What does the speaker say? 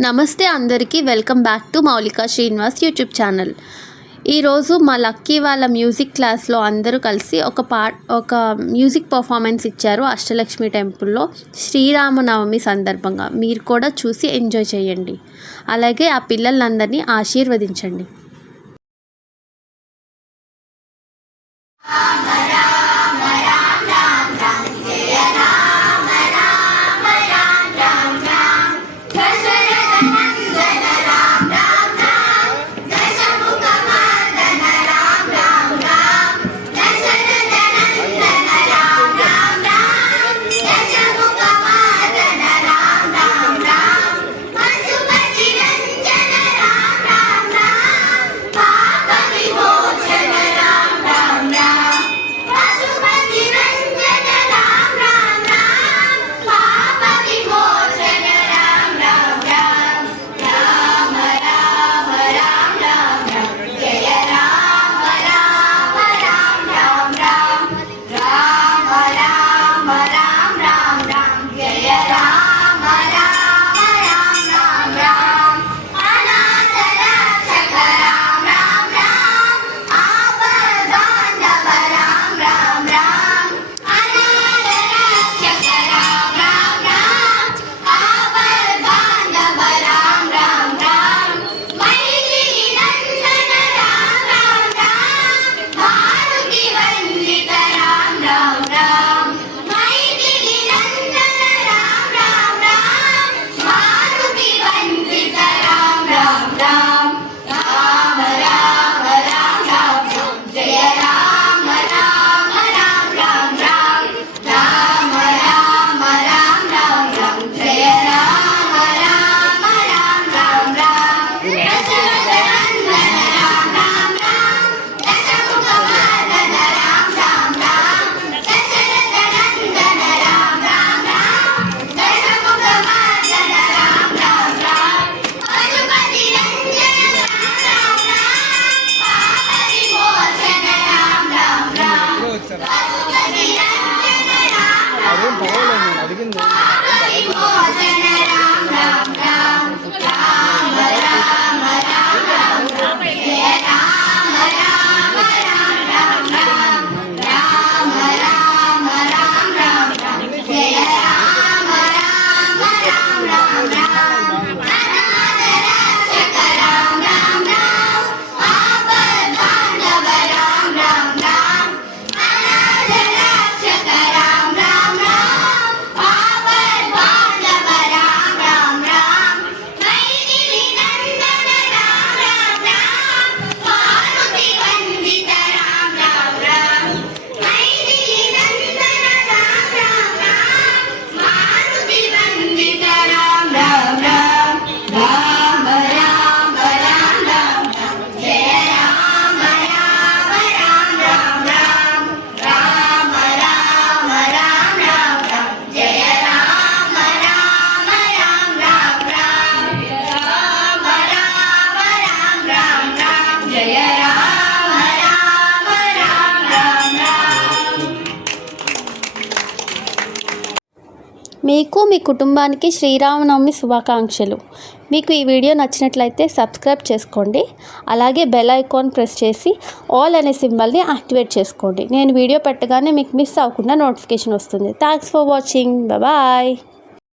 నమస్తే అందరికీ welcome back to మౌలిక శ్రీనివాస్ యూట్యూబ్ ఛానల్. ఈరోజు మా లక్కీ వాళ్ళ మ్యూజిక్ క్లాస్లో అందరూ కలిసి ఒక మ్యూజిక్ పర్ఫార్మెన్స్ ఇచ్చారు అష్టలక్ష్మి టెంపుల్లో శ్రీరామనవమి సందర్భంగా. మీరు కూడా చూసి ఎంజాయ్ చేయండి, అలాగే ఆ పిల్లలందరినీ ఆశీర్వదించండి. మీకు మీ కుటుంబానికి శ్రీరామనవమి శుభాకాంక్షలు. మీకు ఈ వీడియో నచ్చినట్లయితే సబ్స్క్రైబ్ చేసుకోండి, అలాగే బెల్ ఐకాన్ ప్రెస్ చేసి ఆల్ అనే సింబల్ని యాక్టివేట్ చేసుకోండి. నేను వీడియో పెట్టగానే మీకు మిస్ అవ్వకుండా నోటిఫికేషన్ వస్తుంది. Thanks for watching. బాయ్.